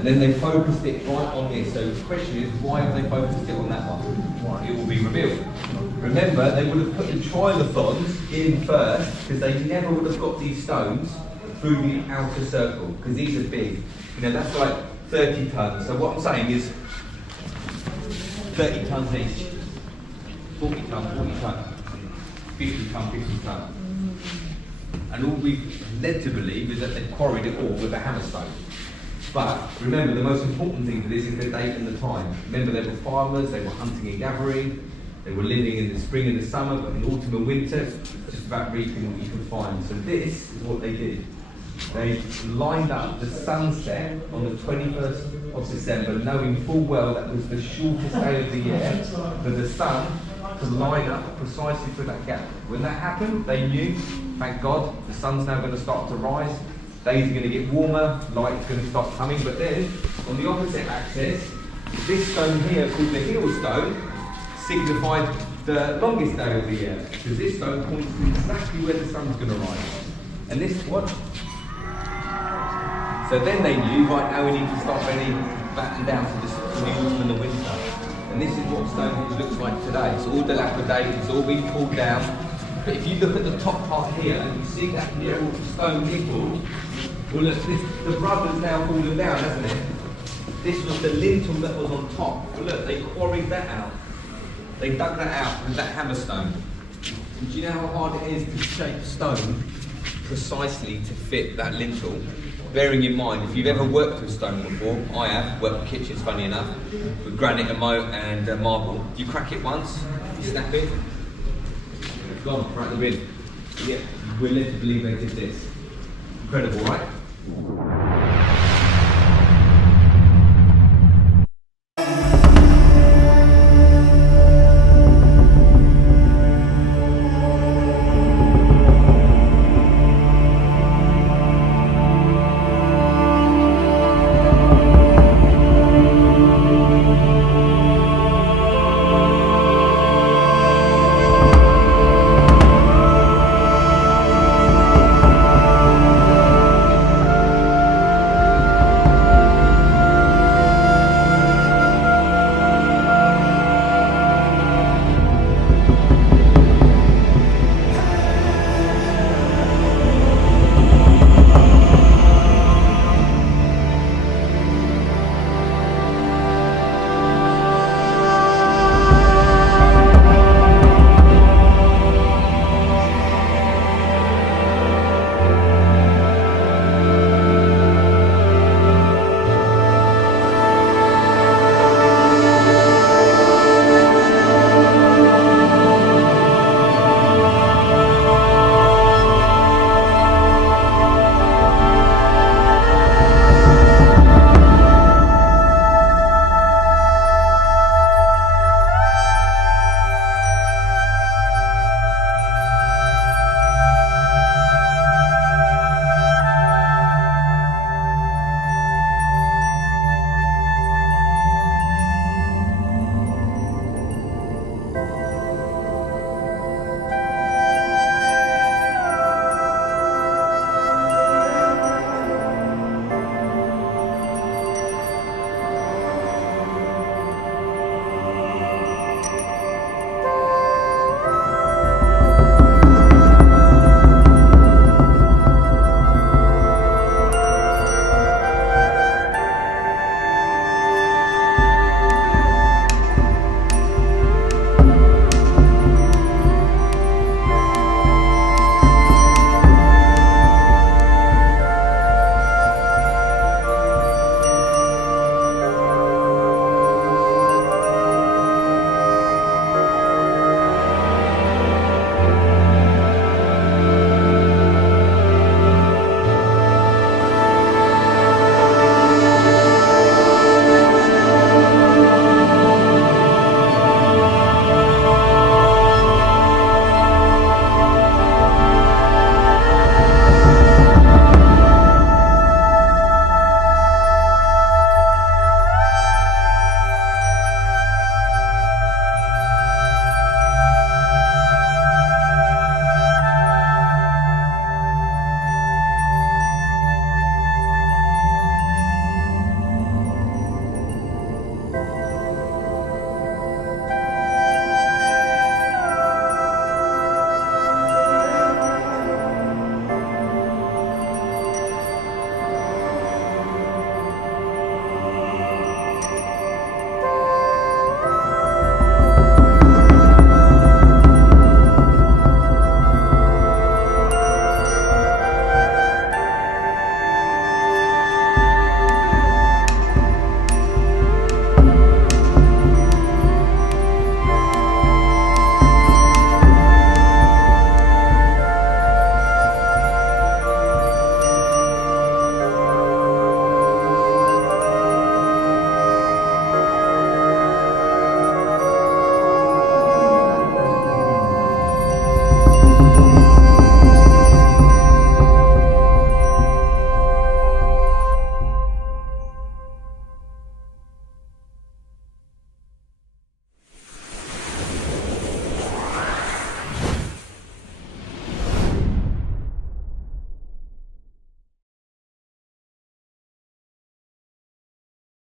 And then they focused it right on this. So the question is, why have they focused it on that one? Why? It will be revealed. Remember, they would have put the trilithons in first, because they never would have got these stones through the outer circle, because these are big. You know, that's like 30 tons. So what I'm saying is 30 tons each. 40 tons, 40 tons. 50 tons, 50 tons. And all we've led to believe is that they quarried it all with a hammerstone. But remember, the most important thing for this is the date and the time. Remember, they were farmers, they were hunting and gathering, they were living in the spring and the summer, but in autumn and winter, just about reaping what you can find. So this is what they did. They lined up the sunset on the 21st of December, knowing full well that was the shortest day of the year for the sun to line up precisely for that gap. When that happened, they knew, thank God, the sun's now going to start to rise, days are going to get warmer, light's going to start coming, but then, on the opposite axis, this stone here, called the heel stone, signified the longest day of the year, because this stone points to exactly where the sun's going to rise. And this, what? So then they knew, right now we need to start ready, batten down to the autumn and the winter. And this is what Stonehenge looks like today. It's all dilapidated, it's all been pulled down. But if you look at the top part here, you see that little stone nipple. Well, look, the rubber's now fallen down, hasn't it? This was the lintel that was on top. Well, look, they quarried that out. They dug that out with that hammerstone. And do you know how hard it is to shape stone precisely to fit that lintel? Bearing in mind, if you've ever worked with stone before, I have, worked with kitchens, funny enough, with granite and marble. You crack it once, you snap it, it's gone, right in the bin. Yeah, we're led to believe they did this. Incredible, right?